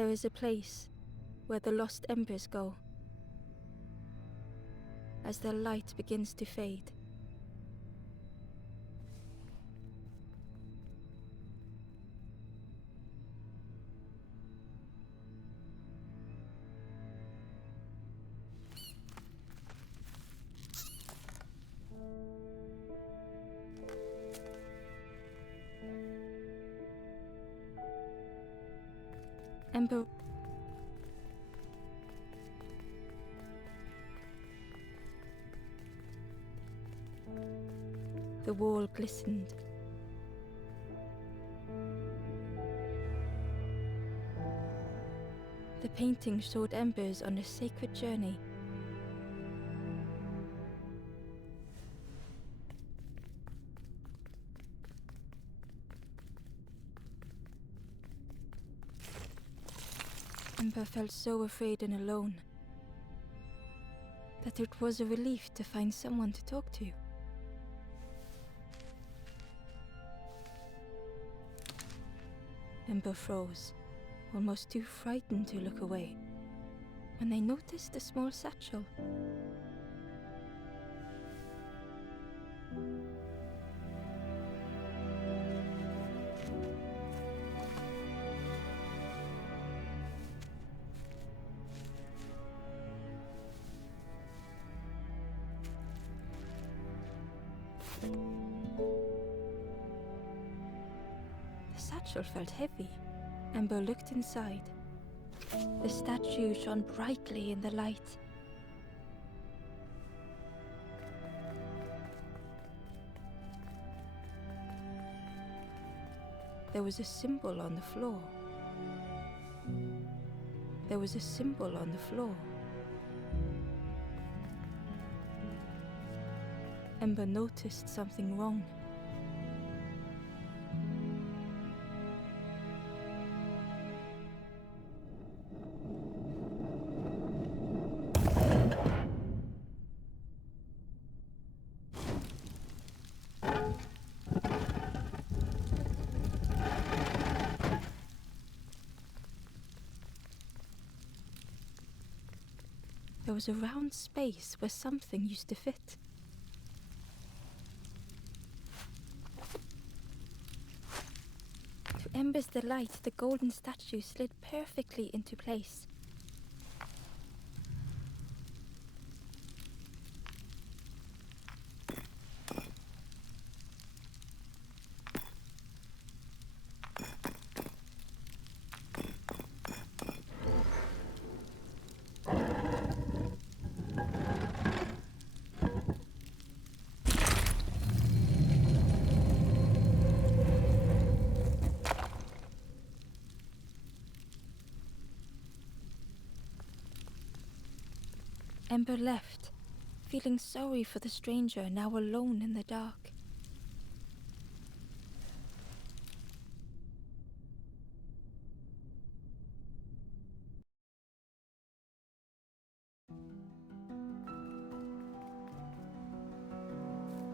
There is a place where the lost embers go as their light begins to fade. Ember. The wall glistened. The painting showed embers on a sacred journey. Ember felt so afraid and alone that it was a relief to find someone to talk to. Ember froze, almost too frightened to look away, when they noticed a small satchel. The satchel felt heavy. Ember looked inside. The statue shone brightly in the light. There was a symbol on the floor. There was a symbol on the floor. Ember noticed something wrong. There was a round space where something used to fit. To Ember's delight, the golden statue slid perfectly into place. Ember left, feeling sorry for the stranger now alone in the dark.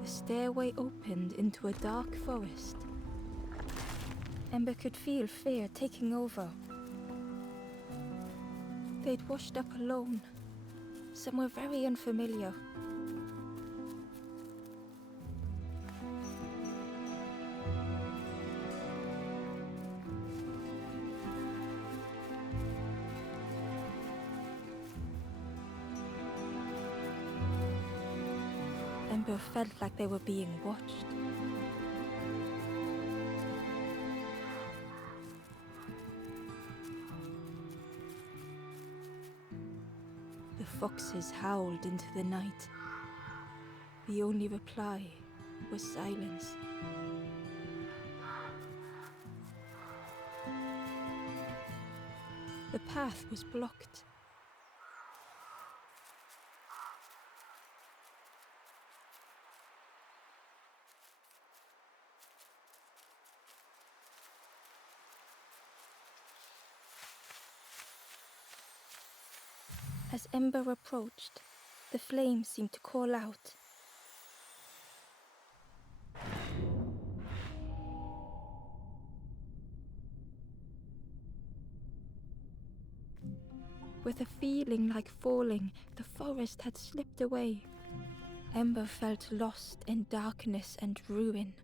The stairway opened into a dark forest. Ember could feel fear taking over. They'd washed up alone, somewhere very unfamiliar. Ember felt like they were being watched. The foxes howled into the night. The only reply was silence. The path was blocked. As Ember approached, the flames seemed to call out. With a feeling like falling, the forest had slipped away. Ember felt lost in darkness and ruin.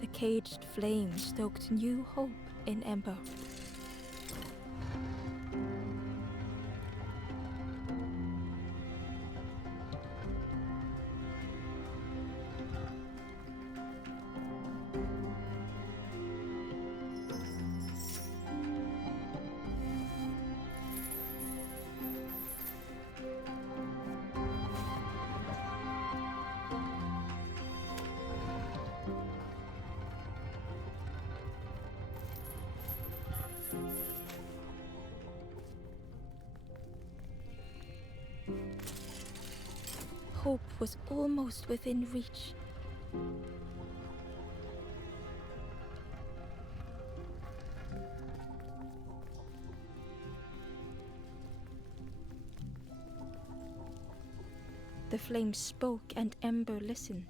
The caged flame stoked new hope in Ember. Hope was almost within reach. The flame spoke and Ember listened.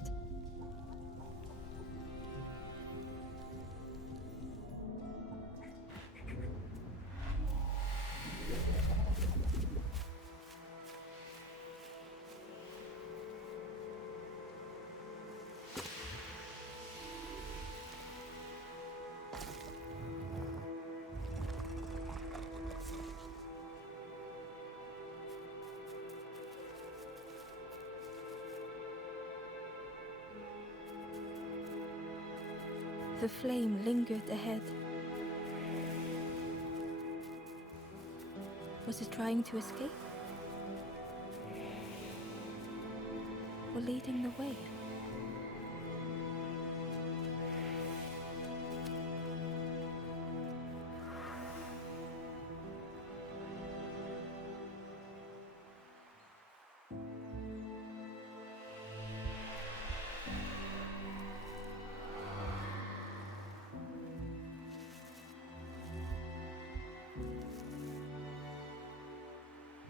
The flame lingered ahead. Was it trying to escape? Or leading the way?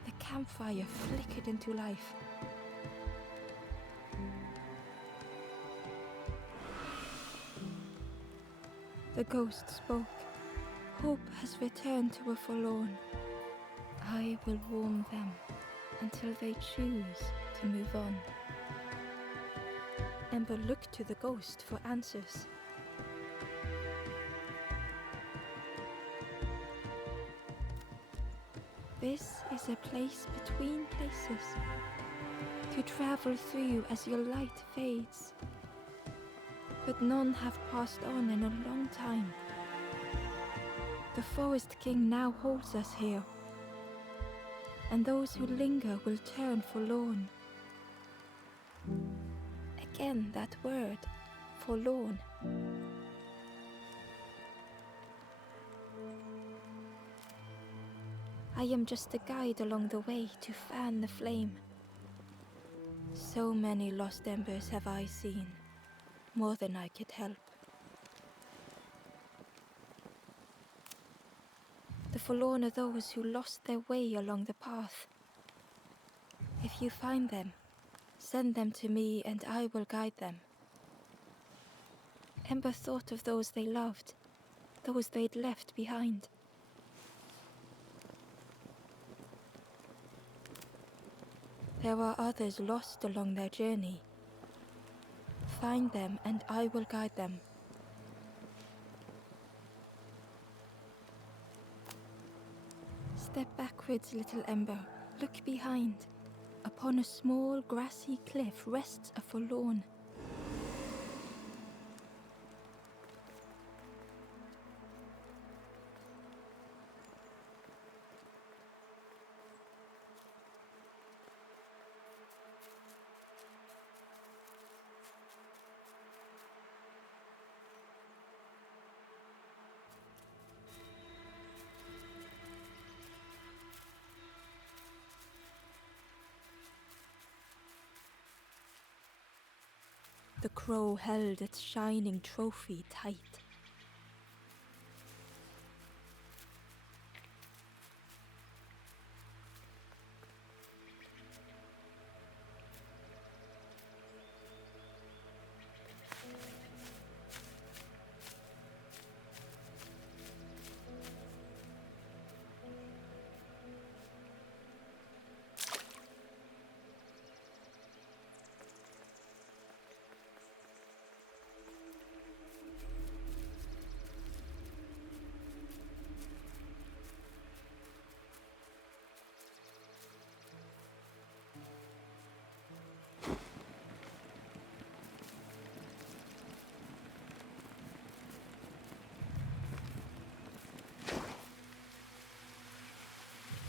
The campfire flickered into life. The ghost spoke. Hope has returned to a forlorn. I will warm them until they choose to move on. Ember looked to the ghost for answers. This is a place between places, to travel through as your light fades. But none have passed on in a long time. The Forest King now holds us here, and those who linger will turn forlorn. Again that word, forlorn. I am just a guide along the way to fan the flame. So many lost embers have I seen, more than I could help. The forlorn are those who lost their way along the path. If you find them, send them to me and I will guide them. Ember thought of those they loved, those they'd left behind. There are others lost along their journey. Find them and I will guide them. Step backwards, little Ember. Look behind. Upon a small grassy cliff rests a forlorn. The crow held its shining trophy tight.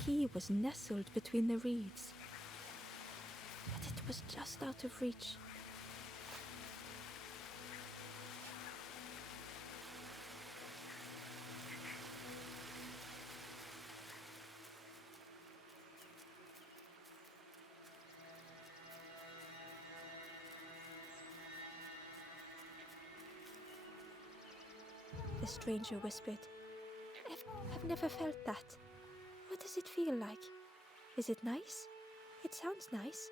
The key was nestled between the reeds, but it was just out of reach. The stranger whispered, I've never felt that. What does it feel like? Is it nice? It sounds nice.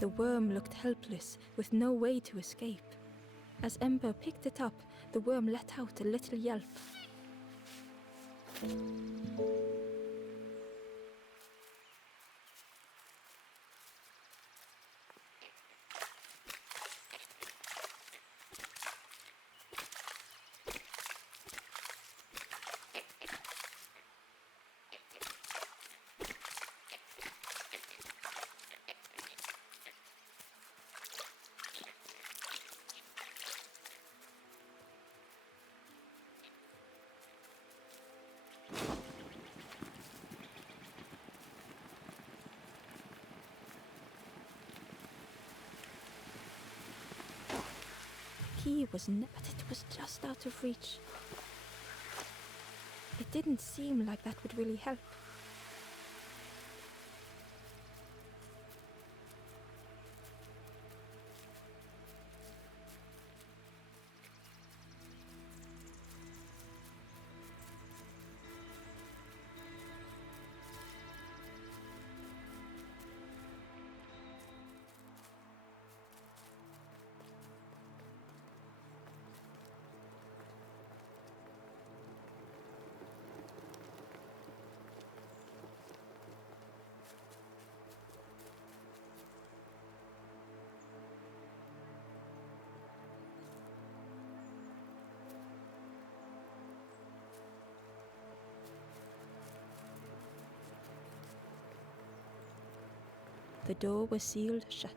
The worm looked helpless, with no way to escape. As Ember picked it up, the worm let out a little yelp. The key was but it was just out of reach. It didn't seem like that would really help. The door was sealed shut.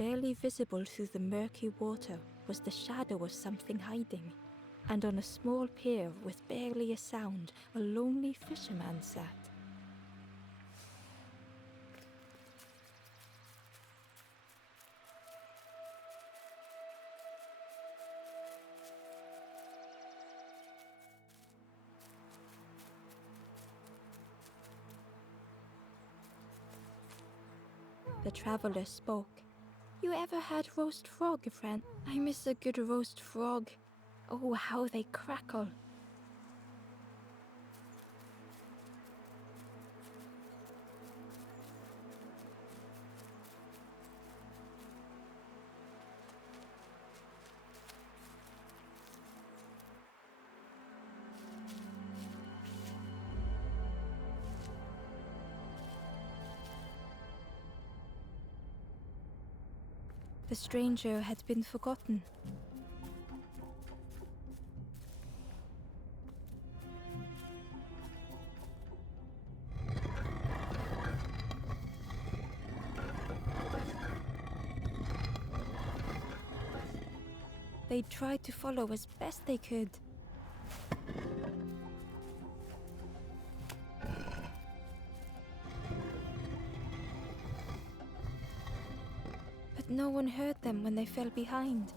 Barely visible through the murky water was the shadow of something hiding, and on a small pier with barely a sound, a lonely fisherman sat. The traveler spoke. "You ever had roast frog, friend? I miss a good roast frog. Oh, how they crackle." The stranger had been forgotten. They tried to follow as best they could. But no one heard them when they fell behind.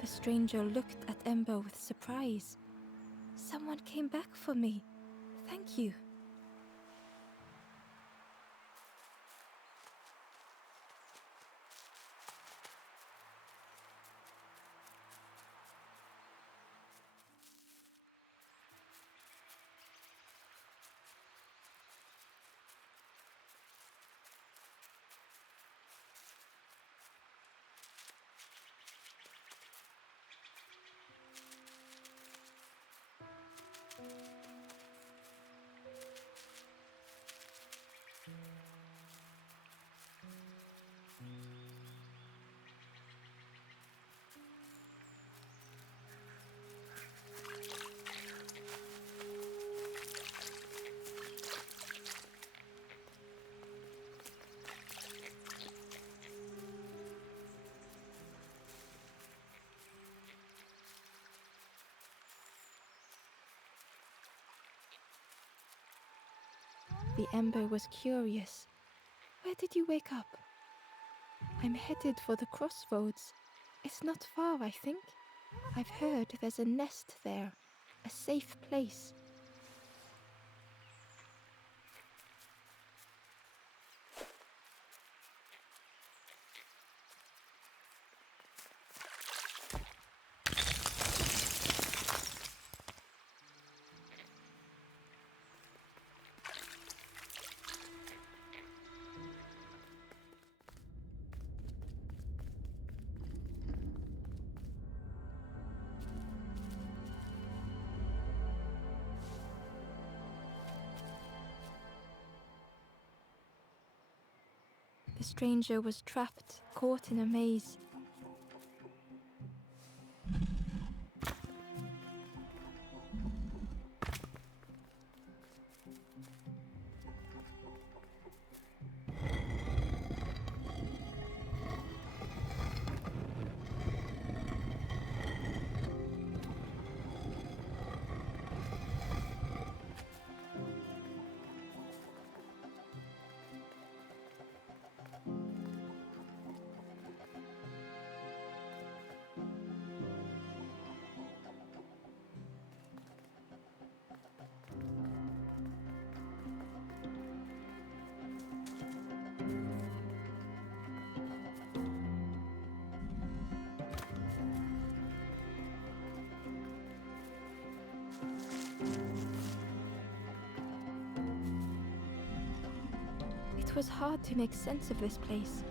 The stranger looked at Ember with surprise. "Someone came back for me. Thank you." The Ember was curious. "Where did you wake up?" "I'm headed for the crossroads. It's not far, I think. I've heard there's a nest there, a safe place." The stranger was trapped, caught in a maze. It was hard to make sense of this place.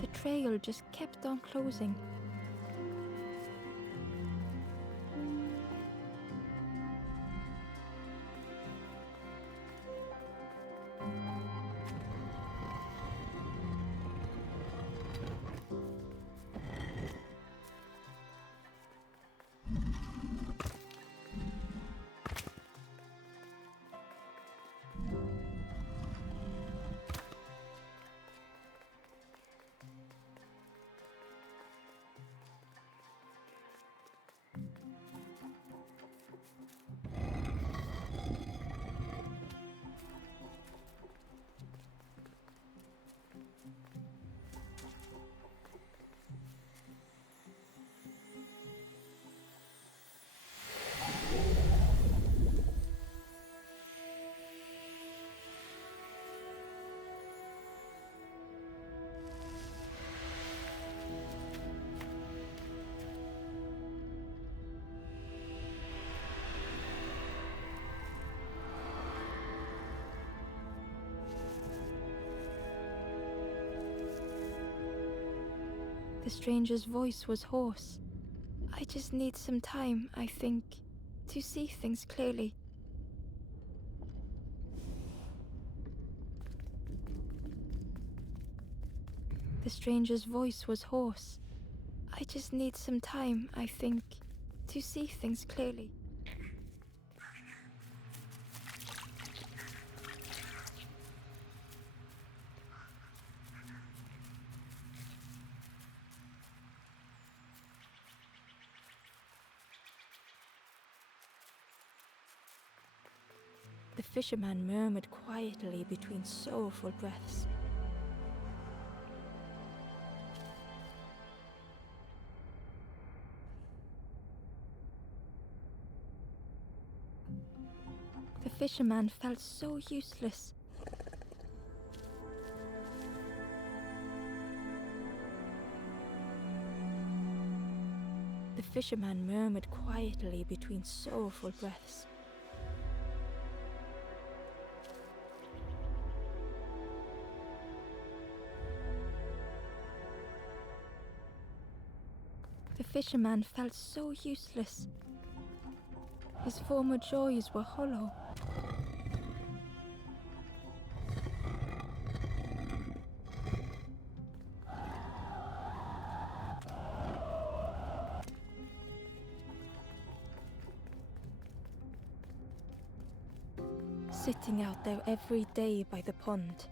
The trail just kept on closing. The stranger's voice was hoarse. I just need some time, I think, to see things clearly. The stranger's voice was hoarse. I just need some time, I think, to see things clearly. The fisherman murmured quietly between sorrowful breaths. The fisherman felt so useless. The fisherman murmured quietly between sorrowful breaths. The fisherman felt so useless. His former joys were hollow. Sitting out there every day by the pond,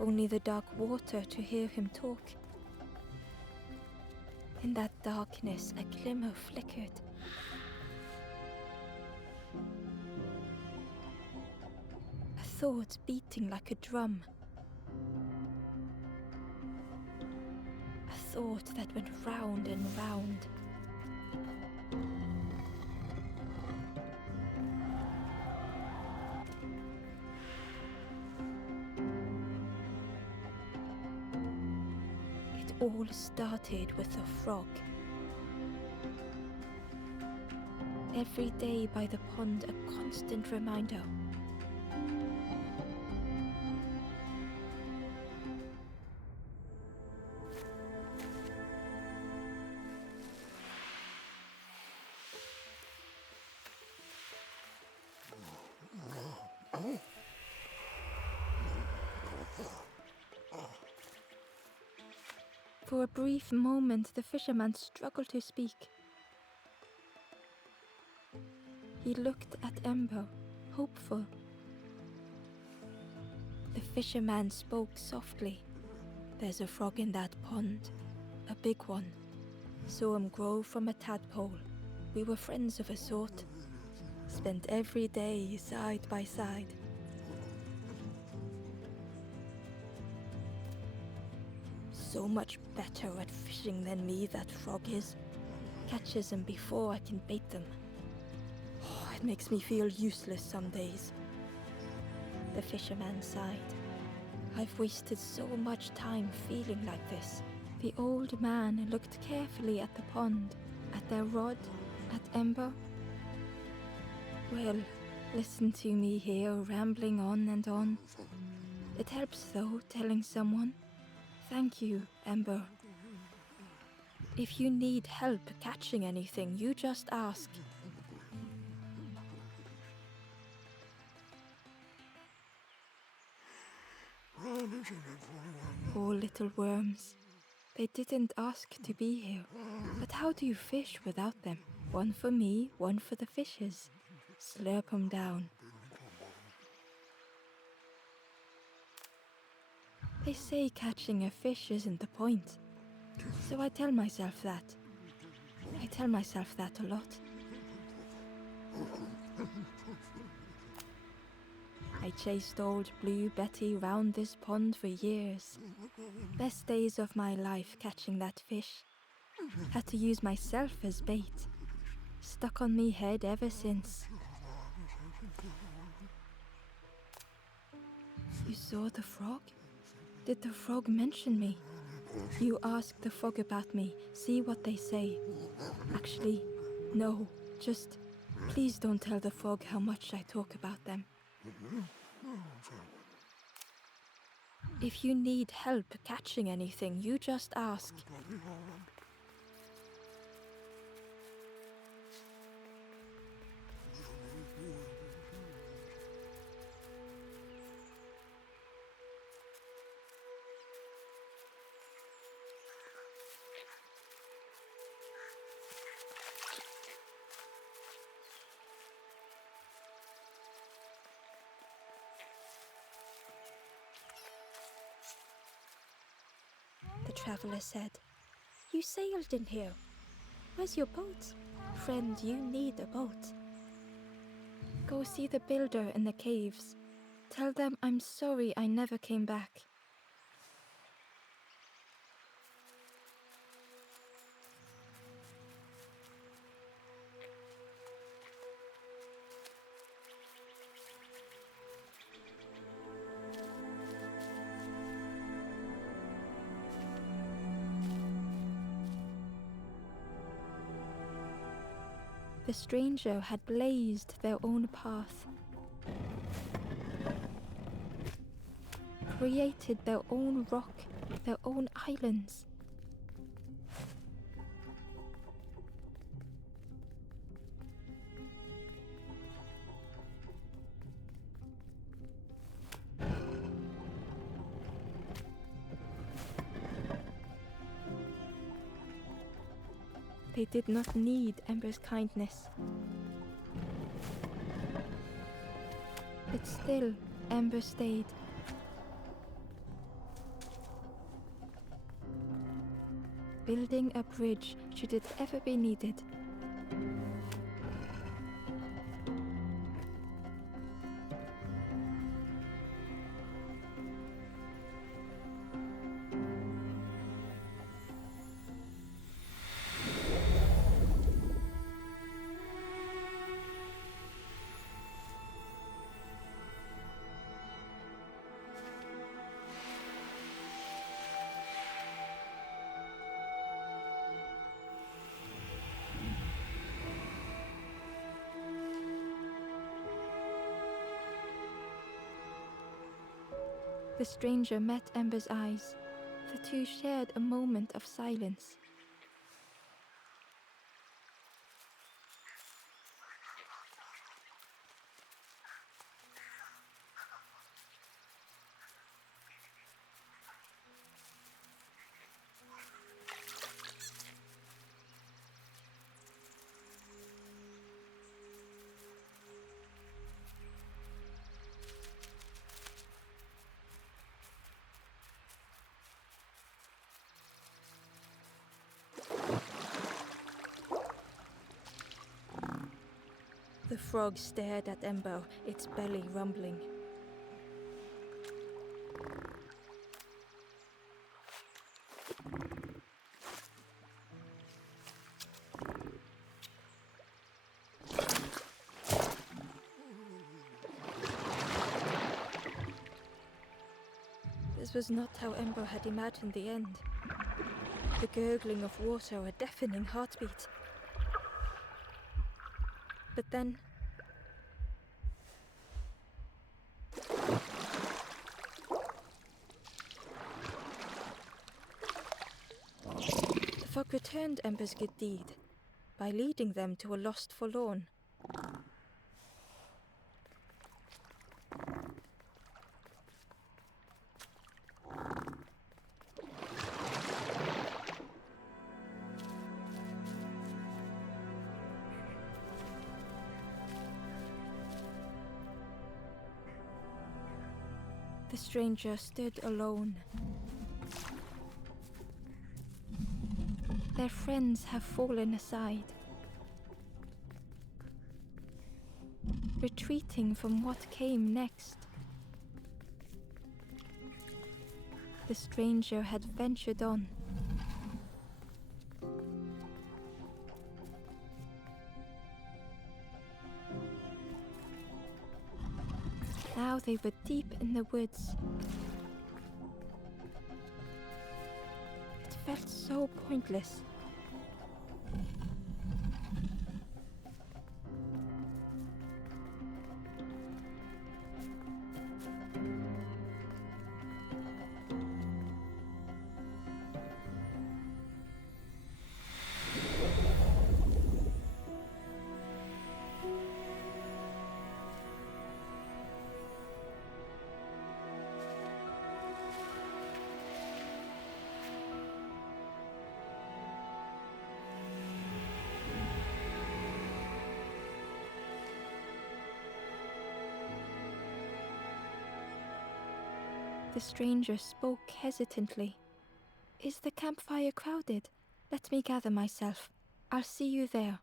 only the dark water to hear him talk. In that darkness, a glimmer flickered. A thought beating like a drum. A thought that went round and round. It all started with a frog. Every day by the pond, a constant reminder. For a brief moment, the fisherman struggled to speak. He looked at Ember, hopeful. The fisherman spoke softly. There's a frog in that pond, a big one. Saw him grow from a tadpole. We were friends of a sort. Spent every day side by side. So much better at fishing than me, that frog is. Catches them before I can bait them. Oh, it makes me feel useless some days. The fisherman sighed. I've wasted so much time feeling like this. The old man looked carefully at the pond, at their rod, at Ember. Well, listen to me here rambling on and on. It helps though, telling someone. Thank you, Ember. If you need help catching anything, you just ask. Poor little worms. They didn't ask to be here. But how do you fish without them? One for me, one for the fishes. Slurp 'em down. They say catching a fish isn't the point. So I tell myself that. I tell myself that a lot. I chased old Blue Betty round this pond for years. Best days of my life catching that fish. Had to use myself as bait. Stuck on me head ever since. You saw the frog? Did the frog mention me? You ask the frog about me, see what they say. Actually, no, just please don't tell the frog how much I talk about them. If you need help catching anything, you just ask. The traveler said, "You sailed in here. Where's your boat? Friend, you need a boat. Go see the builder in the caves. Tell them I'm sorry I never came back." The stranger had blazed their own path, created their own rock, their own islands. They did not need Ember's kindness. But still, Ember stayed. Building a bridge should it ever be needed. The stranger met Ember's eyes. The two shared a moment of silence. The frog stared at Ember, its belly rumbling. This was not how Ember had imagined the end. The gurgling of water, a deafening heartbeat. But then... the fog returned Ember's good deed by leading them to a lost forlorn. The stranger stood alone. Their friends have fallen aside, retreating from what came next. The stranger had ventured on. Now they were deep in the woods. It felt so pointless. The stranger spoke hesitantly. Is the campfire crowded? Let me gather myself. I'll see you there.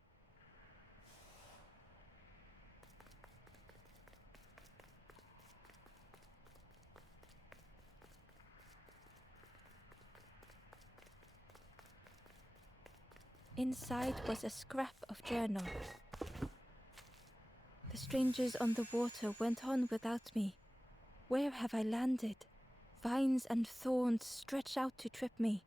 Inside was a scrap of journal. The strangers on the water went on without me. Where have I landed? Vines and thorns stretch out to trip me.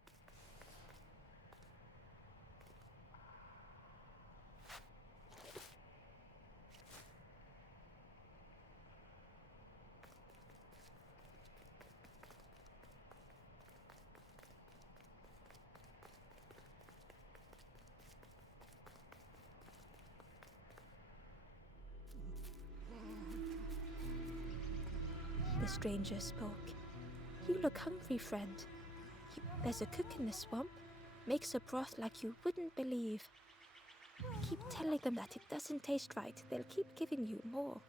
The stranger spoke. You look hungry, friend. There's a cook in the swamp. Makes a broth like you wouldn't believe. Keep telling them that it doesn't taste right. They'll keep giving you more.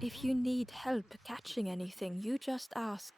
If you need help catching anything, you just ask.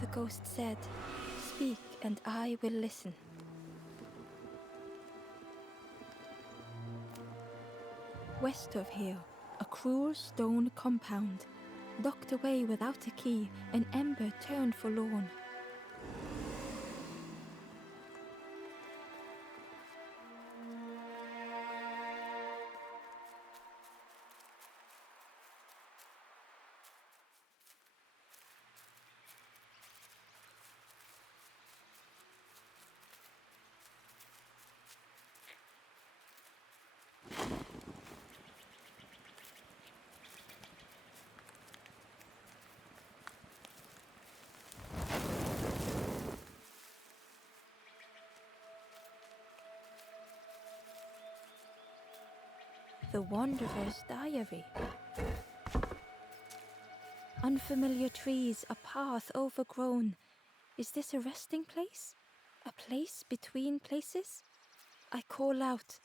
The ghost said, "Speak and I will listen." West of here, a cruel stone compound, locked away without a key, an ember turned forlorn. The Wanderer's Diary. Unfamiliar trees, a path overgrown. Is this a resting place? A place between places? I call out,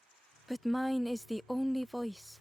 but mine is the only voice.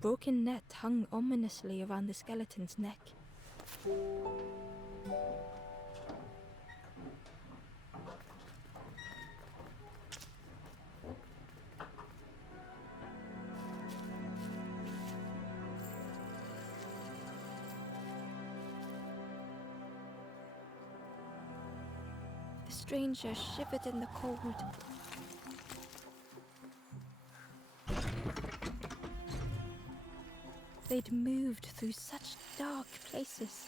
broken net hung ominously around the skeleton's neck. The stranger shivered in the cold. They'd moved through such dark places.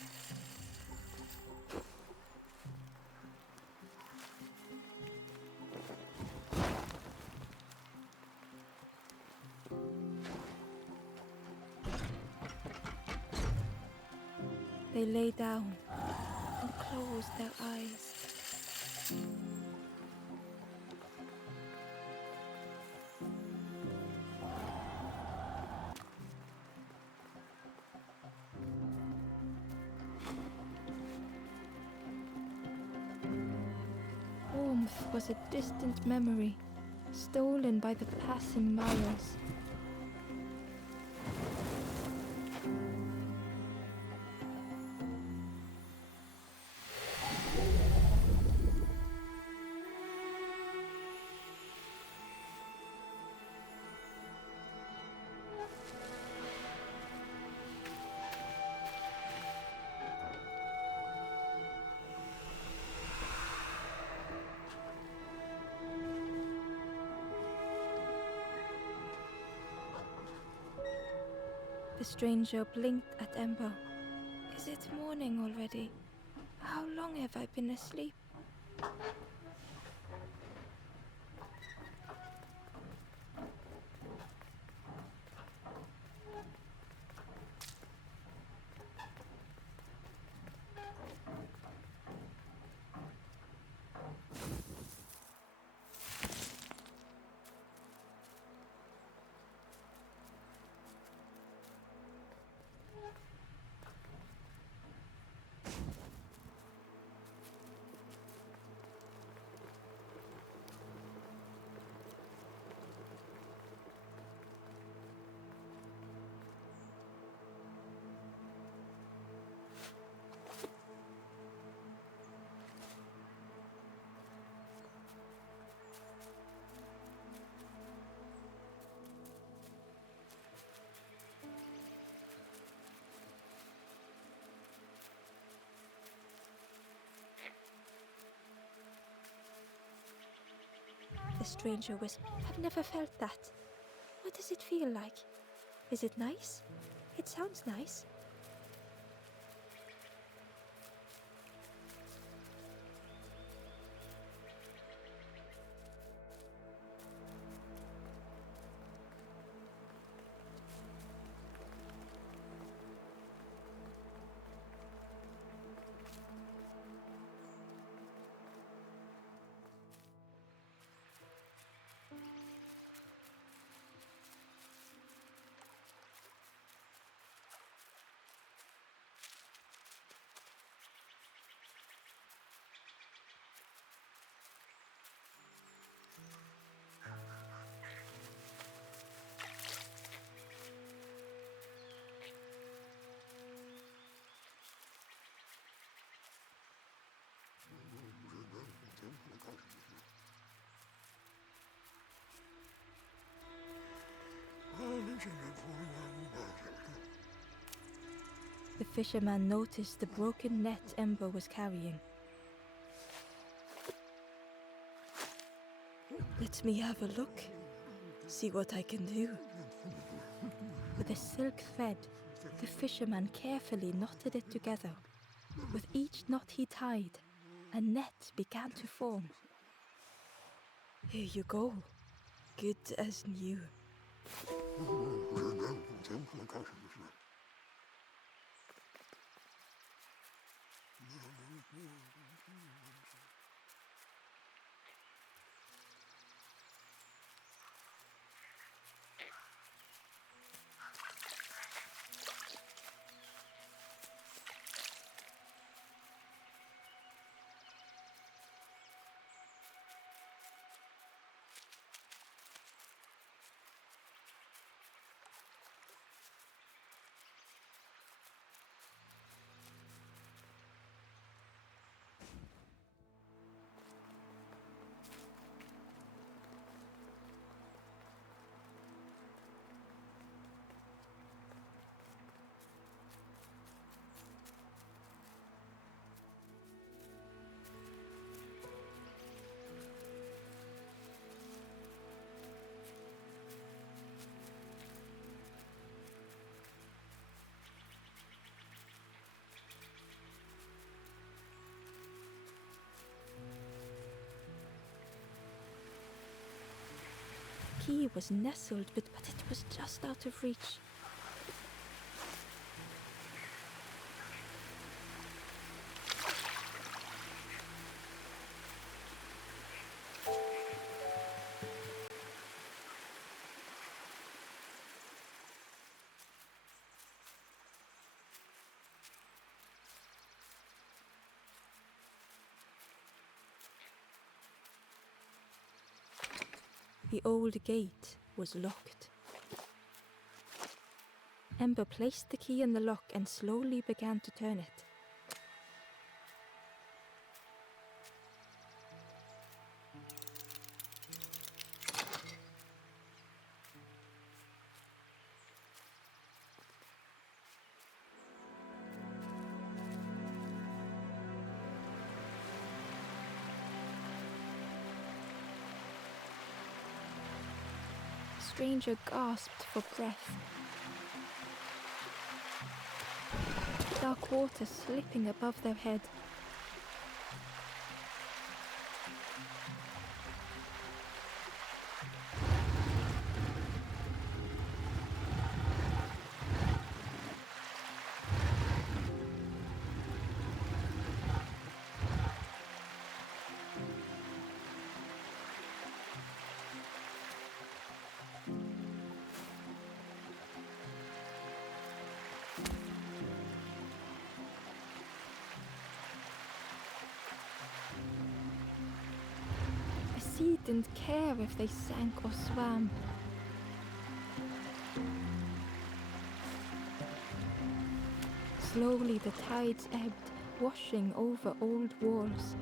They lay down and closed their eyes. Warmth was a distant memory, stolen by the passing miles. The stranger blinked at Ember. Is it morning already? How long have I been asleep? The stranger whispered. I've never felt that. What does it feel like? Is it nice? It sounds nice. The fisherman noticed the broken net Ember was carrying. Let me have a look. See what I can do. With a silk thread, the fisherman carefully knotted it together. With each knot he tied, a net began to form. Here you go. Good as new. key was nestled, but it was just out of reach. The old gate was locked. Ember placed the key in the lock and slowly began to turn it. The stranger gasped for breath. Dark water slipping above their head. The sea didn't care if they sank or swam. Slowly the tides ebbed, washing over old walls.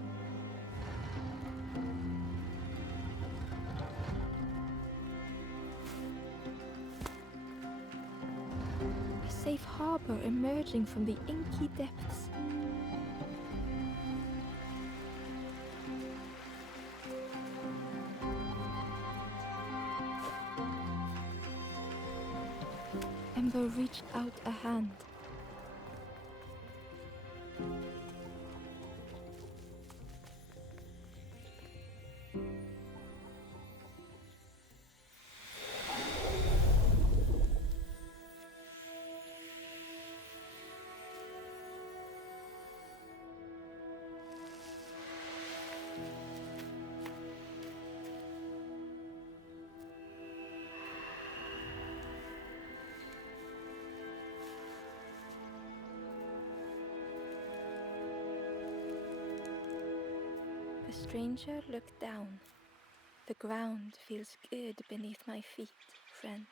A safe harbor emerging from the inky depths. Ember reached out a hand. The stranger looked down. The ground feels good beneath my feet, friend.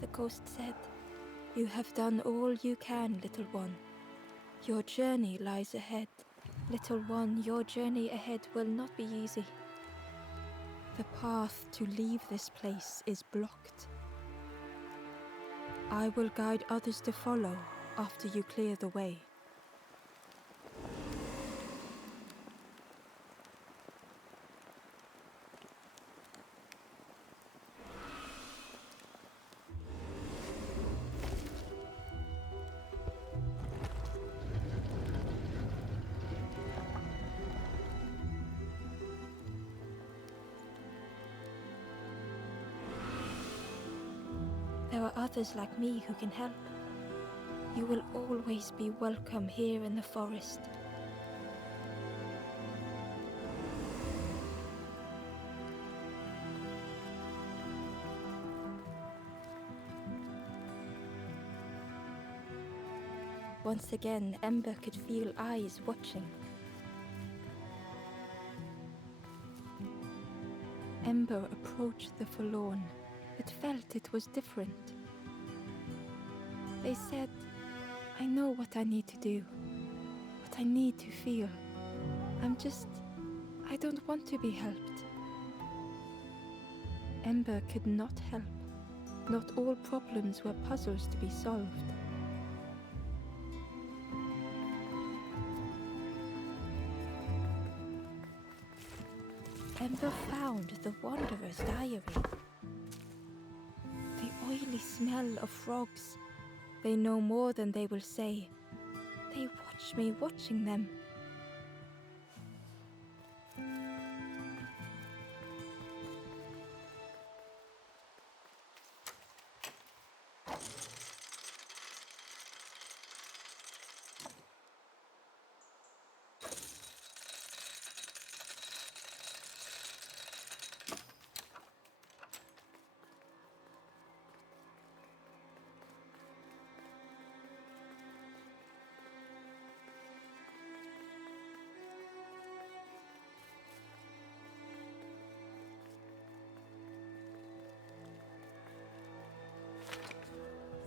The ghost said, "You have done all you can, little one. Your journey lies ahead. Little one, your journey ahead will not be easy. The path to leave this place is blocked. I will guide others to follow after you clear the way." There are others like me who can help. You will always be welcome here in the forest. Once again, Ember could feel eyes watching. Ember approached the forlorn, but felt it was different. They said, I know what I need to do, what I need to feel. I don't want to be helped. Ember could not help. Not all problems were puzzles to be solved. Ember found the Wanderer's diary. The oily smell of frogs. They know more than they will say. They watch me watching them.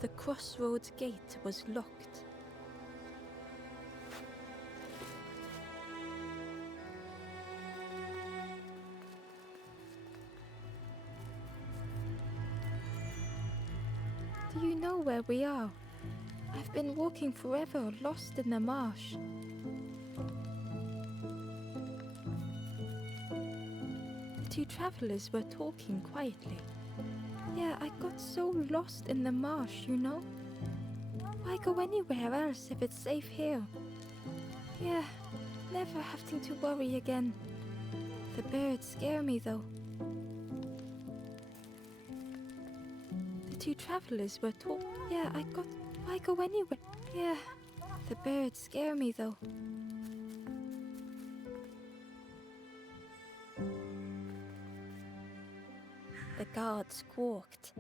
The crossroads gate was locked. Do you know where we are? I've been walking forever, lost in the marsh. The two travelers were talking quietly. Yeah, I got so lost in the marsh, you know? Why go anywhere else if it's safe here? Yeah, never having to worry again. The birds scare me though. The two travelers were talking. Yeah, why go anywhere? Yeah, the birds scare me though. The guard squawked.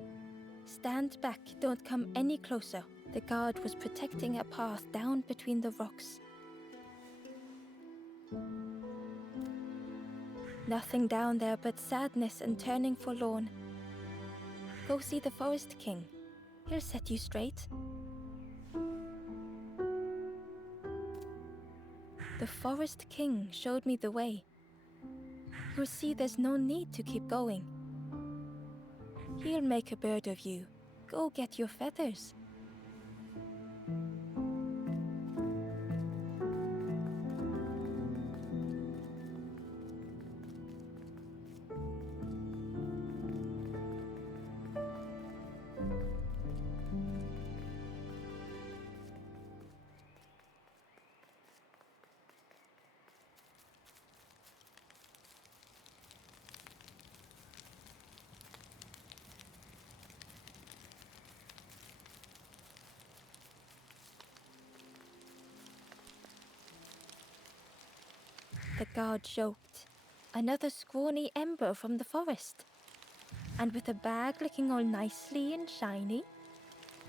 Stand back, don't come any closer. The guard was protecting a path down between the rocks. Nothing down there but sadness and turning forlorn. Go see the Forest King. He'll set you straight. The Forest King showed me the way. You'll see there's no need to keep going. He'll make a bird of you. Go get your feathers. The guard joked. Another scrawny Ember from the forest. And with a bag looking all nicely and shiny.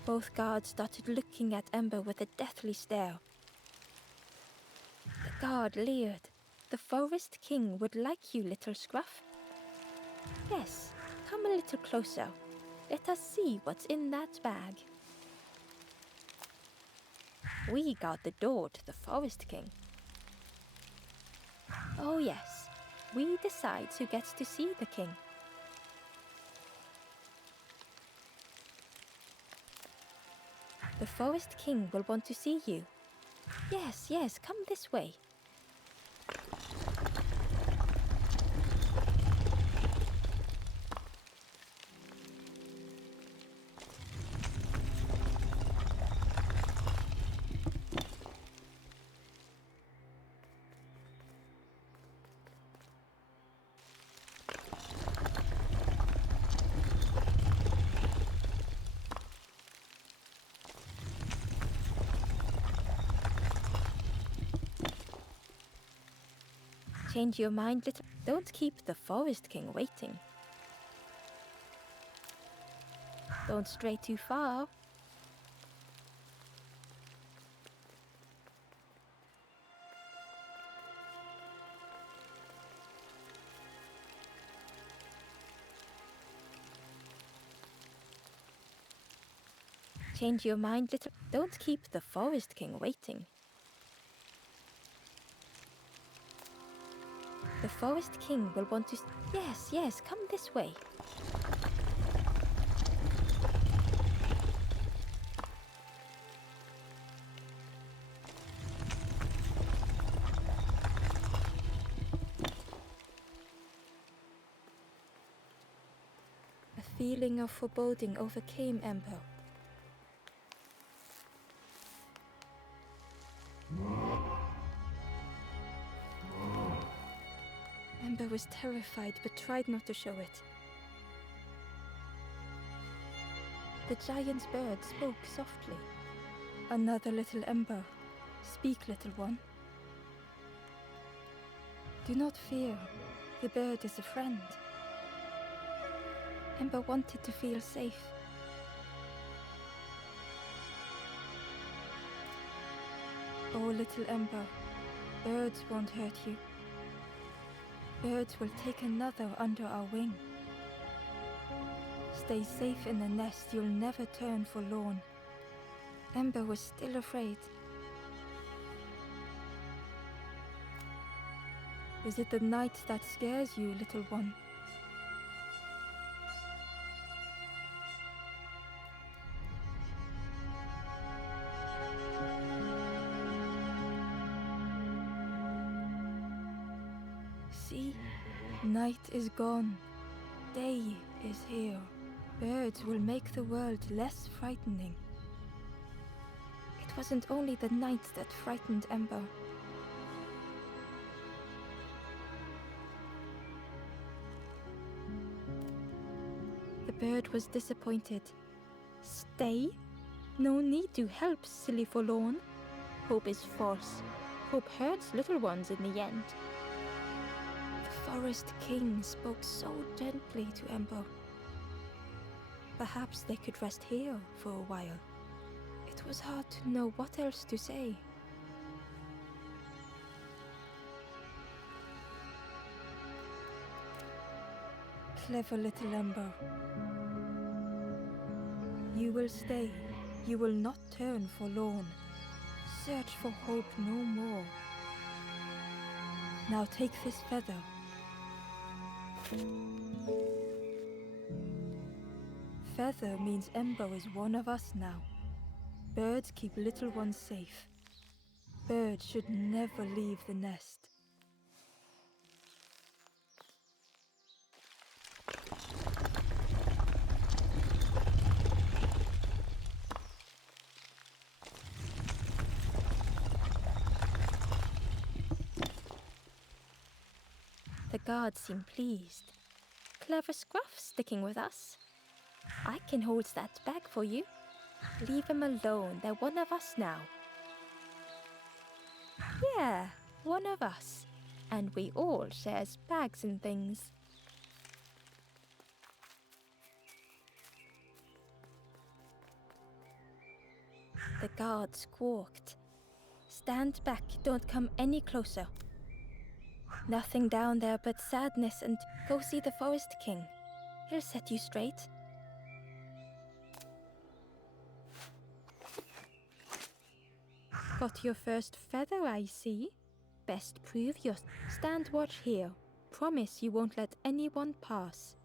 Both guards started looking at Ember with a deathly stare. The guard leered. The Forest King would like you, little scruff. Yes, come a little closer. Let us see what's in that bag. We guard the door to the Forest King. Oh yes, we decide who gets to see the king. The Forest King will want to see you. Yes, come this way. Change your mind, little. Don't keep the Forest King waiting. Don't stray too far. change your mind, little. Don't keep the Forest King waiting. The Forest King will want to... Yes, come this way. A feeling of foreboding overcame Ember. Ember was terrified but tried not to show it. The giant bird spoke softly. Another little Ember. Speak, little one. Do not fear. The bird is a friend. Ember wanted to feel safe. Oh, little Ember, birds won't hurt you. Birds will take another under our wing. Stay safe in the nest, you'll never turn forlorn. Ember was still afraid. Is it the night that scares you, little one? See, night is gone. Day is here. Birds will make the world less frightening. It wasn't only the night that frightened Ember. The bird was disappointed. Stay? No need to help, silly forlorn. Hope is false. Hope hurts little ones in the end. The Forest King spoke so gently to Ember. Perhaps they could rest here for a while. It was hard to know what else to say. Clever little Ember. You will stay. You will not turn forlorn. Search for hope no more. Now take this feather. Feather means Ember is one of us now. Birds keep little ones safe. Birds should never leave the nest. The guards seem pleased. Clever Scruff sticking with us. I can hold that bag for you. Leave them alone, they're one of us now. Yeah, one of us. And we all shares bags and things. The guard squawked. Stand back, don't come any closer. Nothing down there but sadness, and go see the Forest King. He'll set you straight. Got your first feather, I see. Best prove your... Stand watch here. Promise you won't let anyone pass.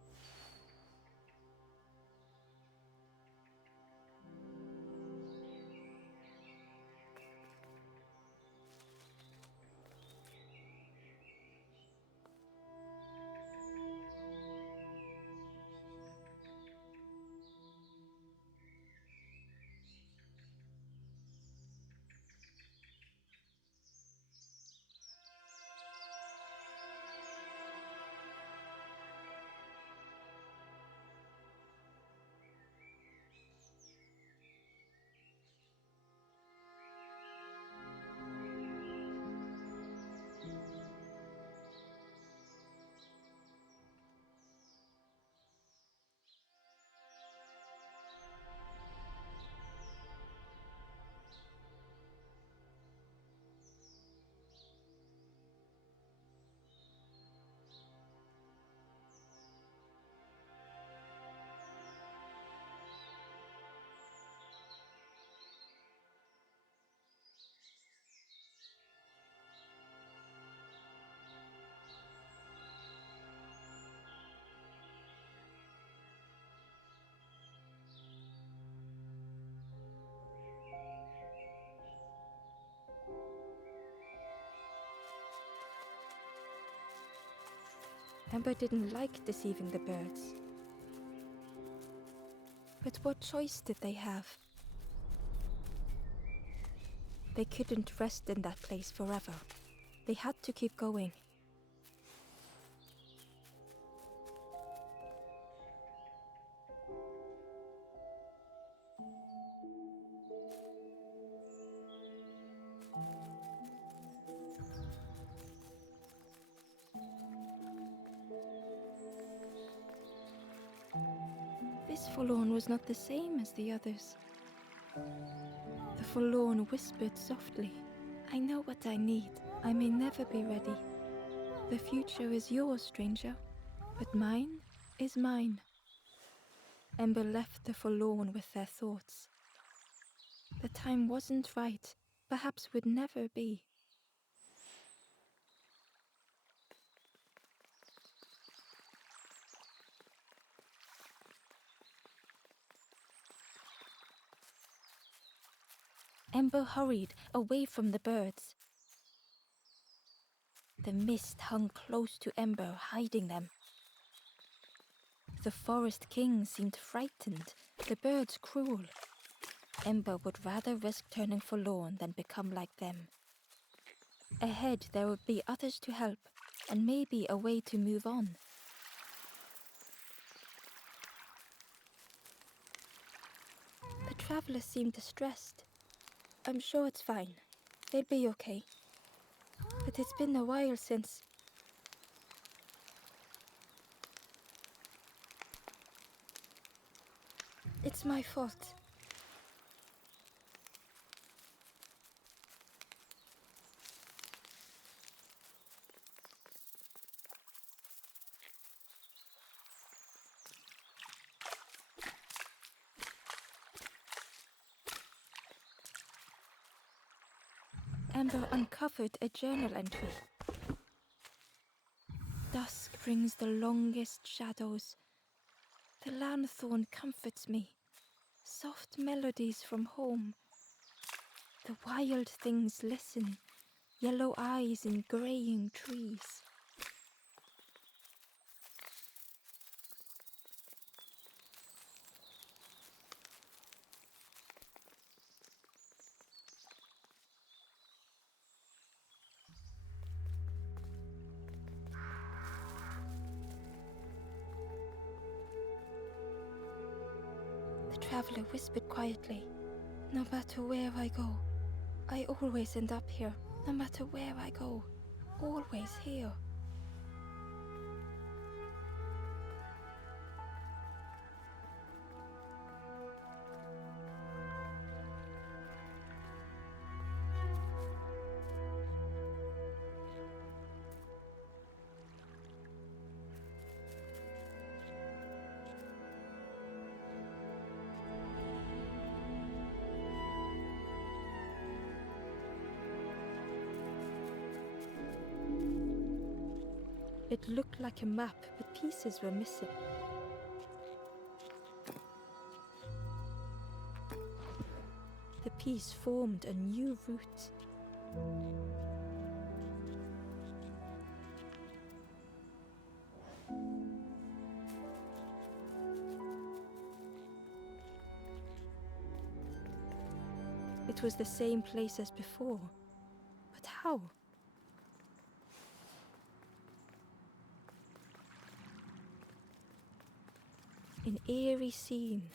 Ember didn't like deceiving the birds. But what choice did they have? They couldn't rest in that place forever. They had to keep going. This forlorn was not the same as the others. The forlorn whispered softly, "I know what I need. I may never be ready. The future is yours, stranger, but mine is mine." Ember left the forlorn with their thoughts. The time wasn't right, perhaps would never be. Ember hurried away from the birds. The mist hung close to Ember, hiding them. The forest king seemed frightened, the birds cruel. Ember would rather risk turning forlorn than become like them. Ahead there would be others to help, and maybe a way to move on. The traveler seemed distressed. "I'm sure it's fine. They'll be okay. But it's been a while since..." "It's my fault." Ember uncovered a journal entry. "Dusk brings the longest shadows. The lanthorn comforts me. Soft melodies from home. The wild things listen, yellow eyes in graying trees." The traveler whispered quietly, "No matter where I go, I always end up here. No matter where I go, always here." It looked like a map, but pieces were missing. The piece formed a new route. It was the same place as before. But how? An eerie scene,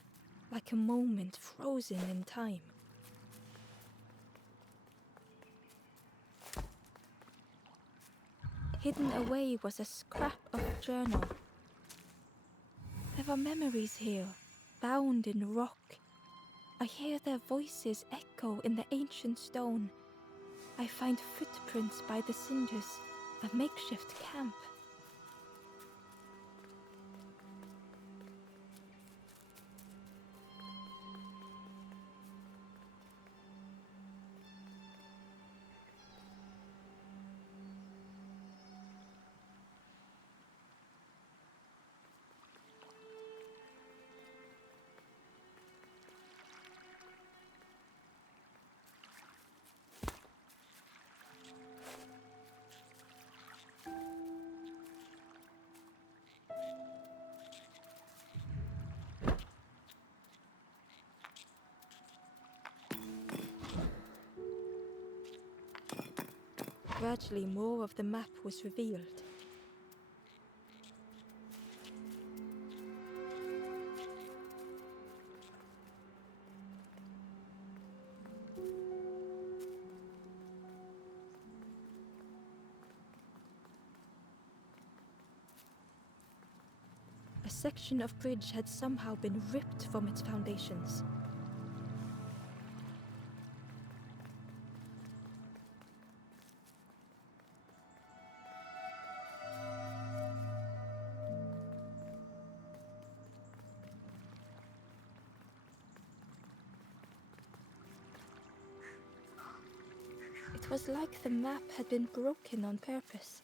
like a moment frozen in time. Hidden away was a scrap of journal. There were memories here, bound in rock. I hear their voices echo in the ancient stone. I find footprints by the cinders, a makeshift camp. Gradually, more of the map was revealed. A section of bridge had somehow been ripped from its foundations. It was like the map had been broken on purpose.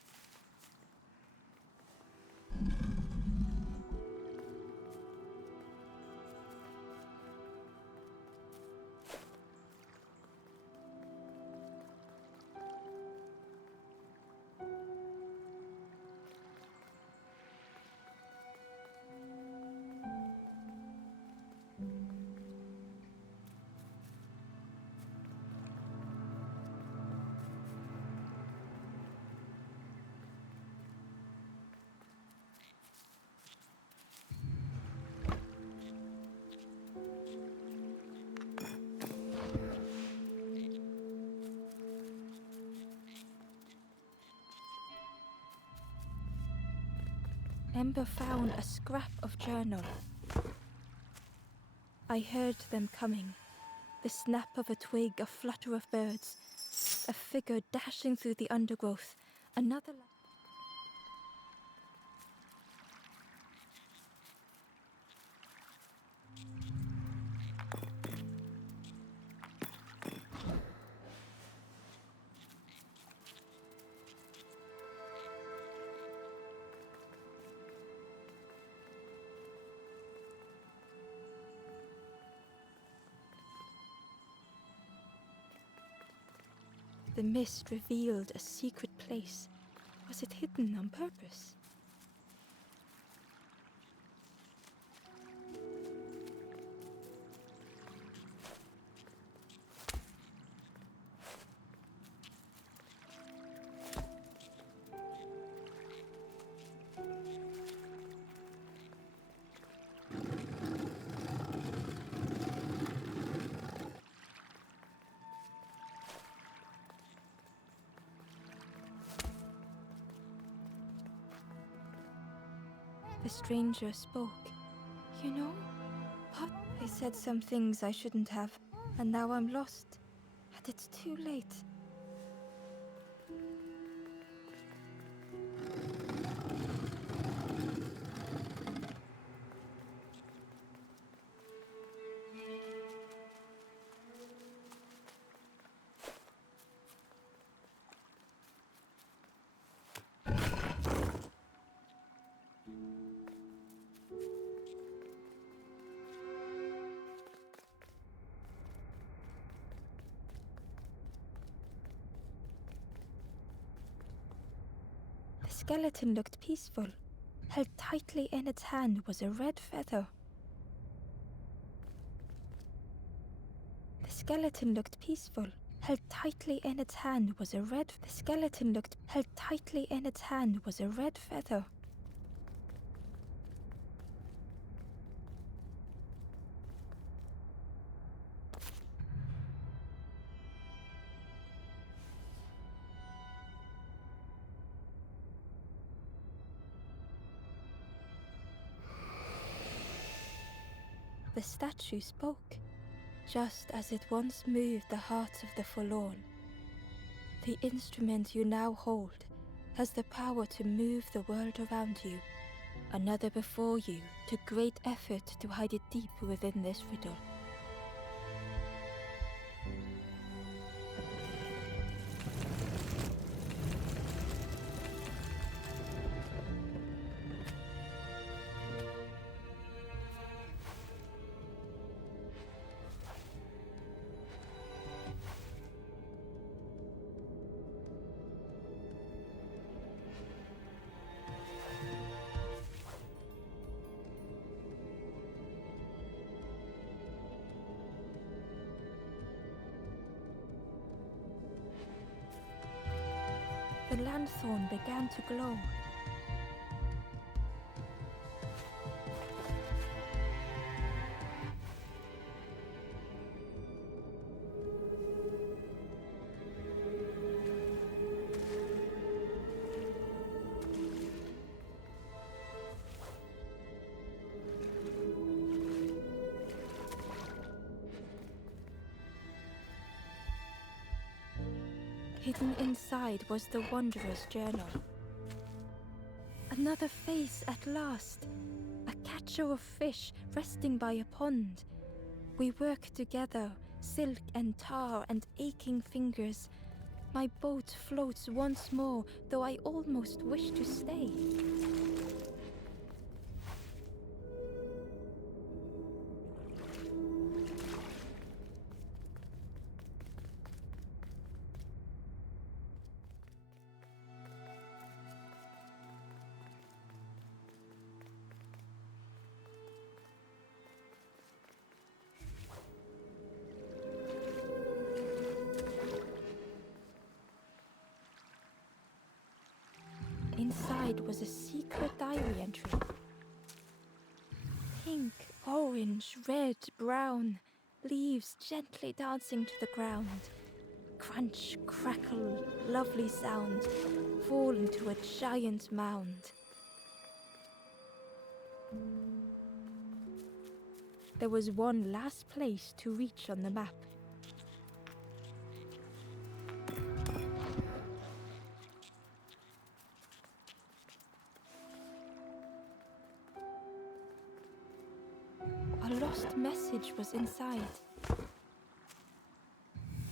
Ember found a scrap of journal. I heard them coming. The snap of a twig, a flutter of birds, a figure dashing through the undergrowth, another... The mist revealed a secret place. Was it hidden on purpose? The stranger spoke. You know, Pot, I said some things I shouldn't have, and now I'm lost. And it's too late. The skeleton looked peaceful. Held tightly in its hand was a red feather. The skeleton looked peaceful. Held tightly in its hand was a red... The skeleton looked... Held tightly in its hand was a red feather. The statue spoke, just as it once moved the hearts of the forlorn. The instrument you now hold has the power to move the world around you. Another before you took great effort to hide it deep within this riddle. lanthorn began to glow. Hidden inside was the Wanderer's journal. Another face at last, a catcher of fish resting by a pond. We work together, silk and tar and aching fingers. My boat floats once more, though I almost wish to stay. Inside was a secret diary entry. Pink, orange, red, brown, leaves gently dancing to the ground. Crunch, crackle, lovely sound, fall into a giant mound. There was one last place to reach on the map. A lost message was inside.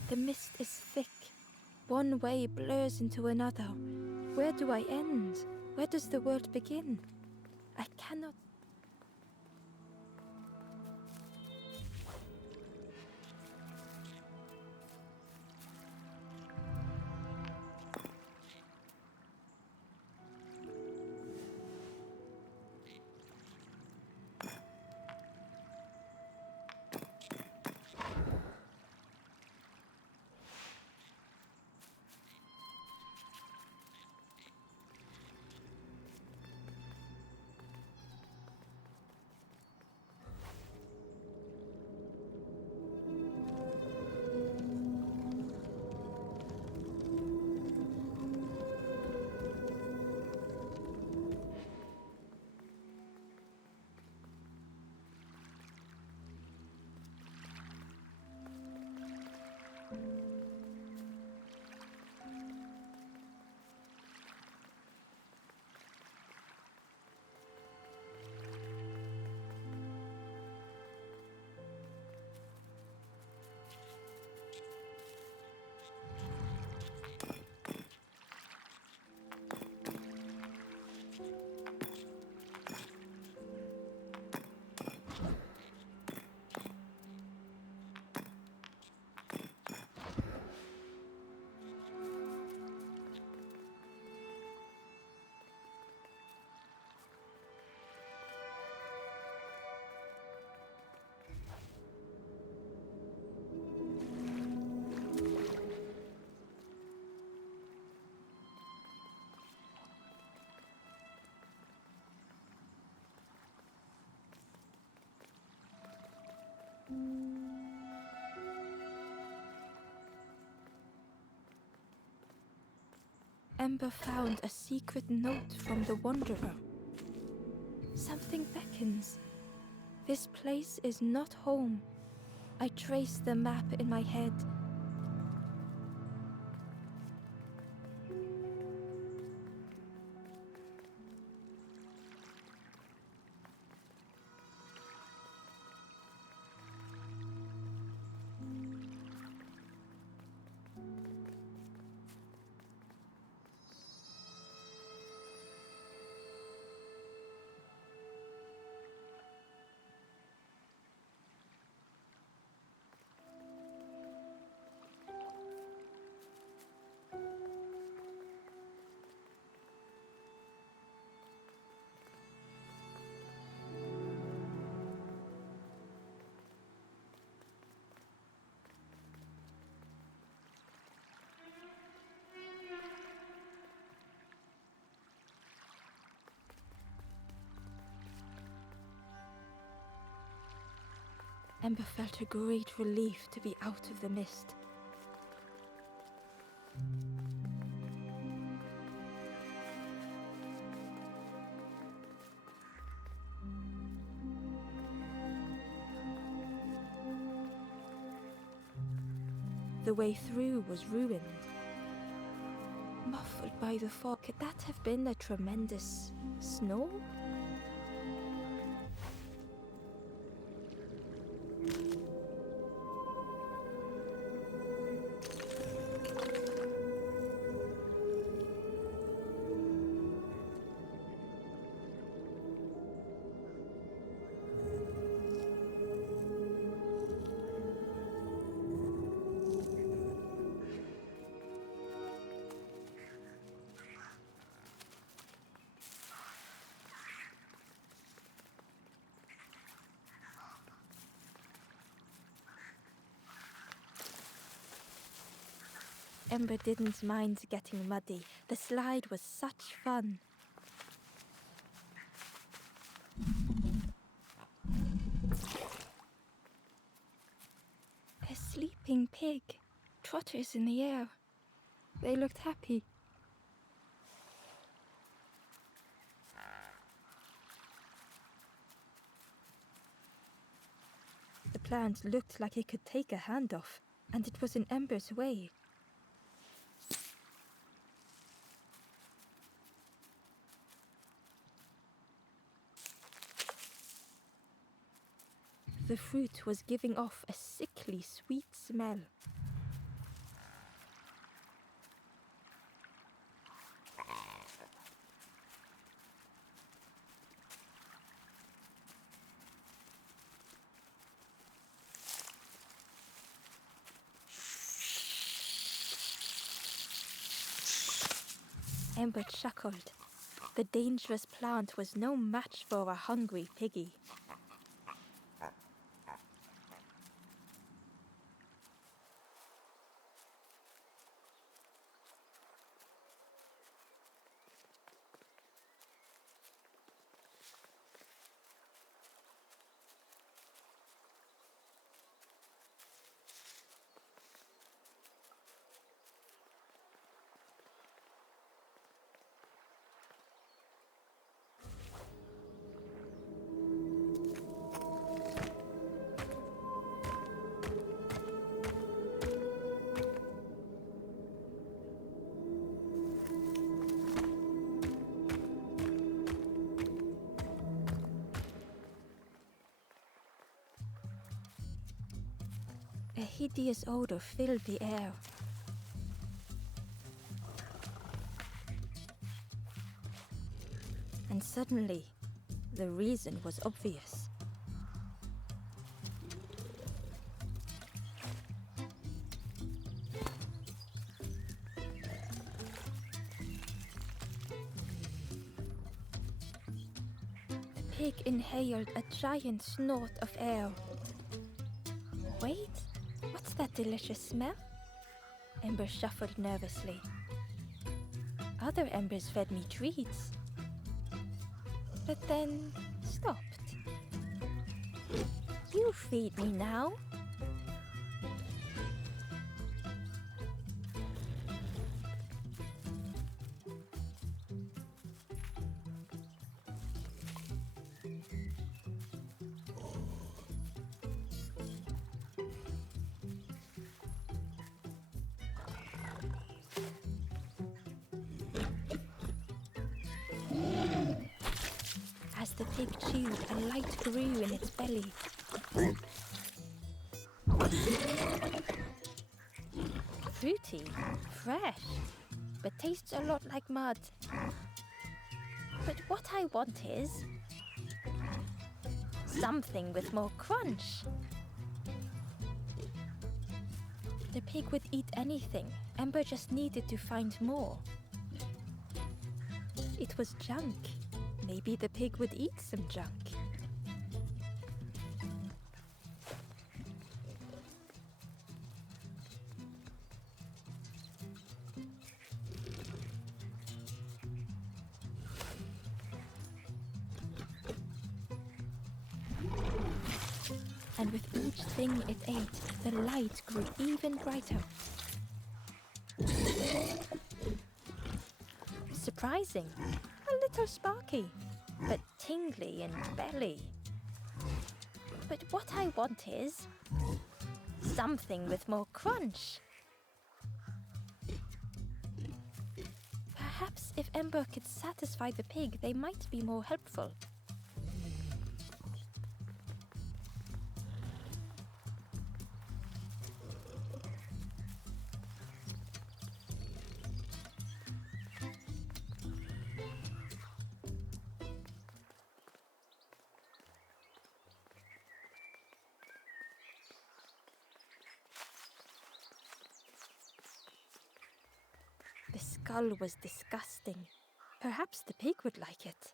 The mist is thick. One way blurs into another. Where do I end? Where does the world begin? I cannot... Ember found a secret note from the Wanderer. Something beckons. This place is not home. I trace the map in my head. Ember felt a great relief to be out of the mist. The way through was ruined. Muffled by the fog, could that have been a tremendous snow? Ember didn't mind getting muddy. The slide was such fun. A sleeping pig, trotters in the air. They looked happy. The plant looked like it could take a hand off, and it was in Ember's way. The fruit was giving off a sickly sweet smell. Ember chuckled. The dangerous plant was no match for a hungry piggy. A hideous odor filled the air. And suddenly, the reason was obvious. The pig inhaled a giant snort of air. Wait, what's that delicious smell? Ember shuffled nervously. Other embers fed me treats, but then stopped. You feed me now. As the pig chewed, a light grew in its belly. Fruity, fresh, but tastes a lot like mud. But what I want is something with more crunch. The pig would eat anything. Ember just needed to find more. It was junk. Maybe the pig would eat some junk. and with each thing it ate, the light grew even brighter. Surprising, a little sparky, but tingly in belly. But what I want is something with more crunch. Perhaps if Ember could satisfy the pig, they might be more helpful. The skull was disgusting. Perhaps the pig would like it.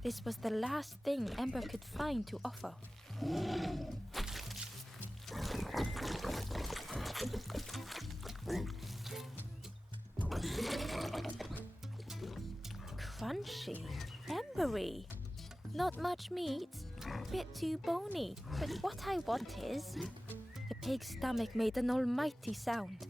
This was the last thing Ember could find to offer. Crunchy, embery. Not much meat, bit too bony, but what I want is... The pig's stomach made an almighty sound.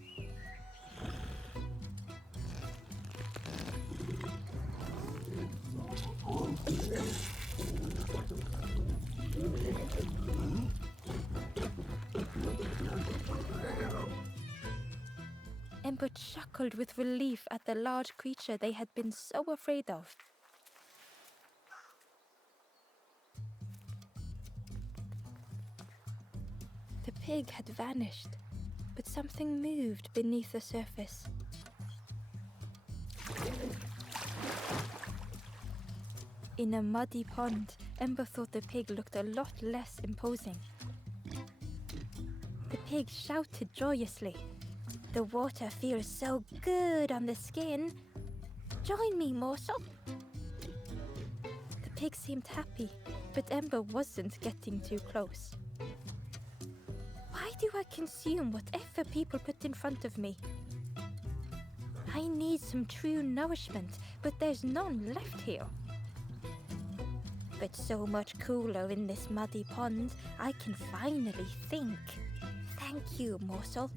Ember chuckled with relief at the large creature they had been so afraid of. The pig had vanished, but something moved beneath the surface. In a muddy pond, Ember thought the pig looked a lot less imposing. The pig shouted joyously. The water feels so good on the skin. Join me, morsel. The pig seemed happy, but Ember wasn't getting too close. Why do I consume whatever people put in front of me? I need some true nourishment, but there's none left here. But so much cooler in this muddy pond, I can finally think. Thank you, morsel.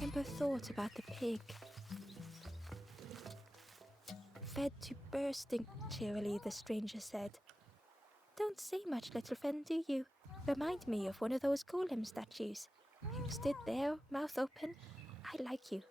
Ember thought about the pig. Fed to bursting, cheerily the stranger said. Don't say much, little friend, do you? Remind me of one of those golem statues. You stood there, mouth open. I like you.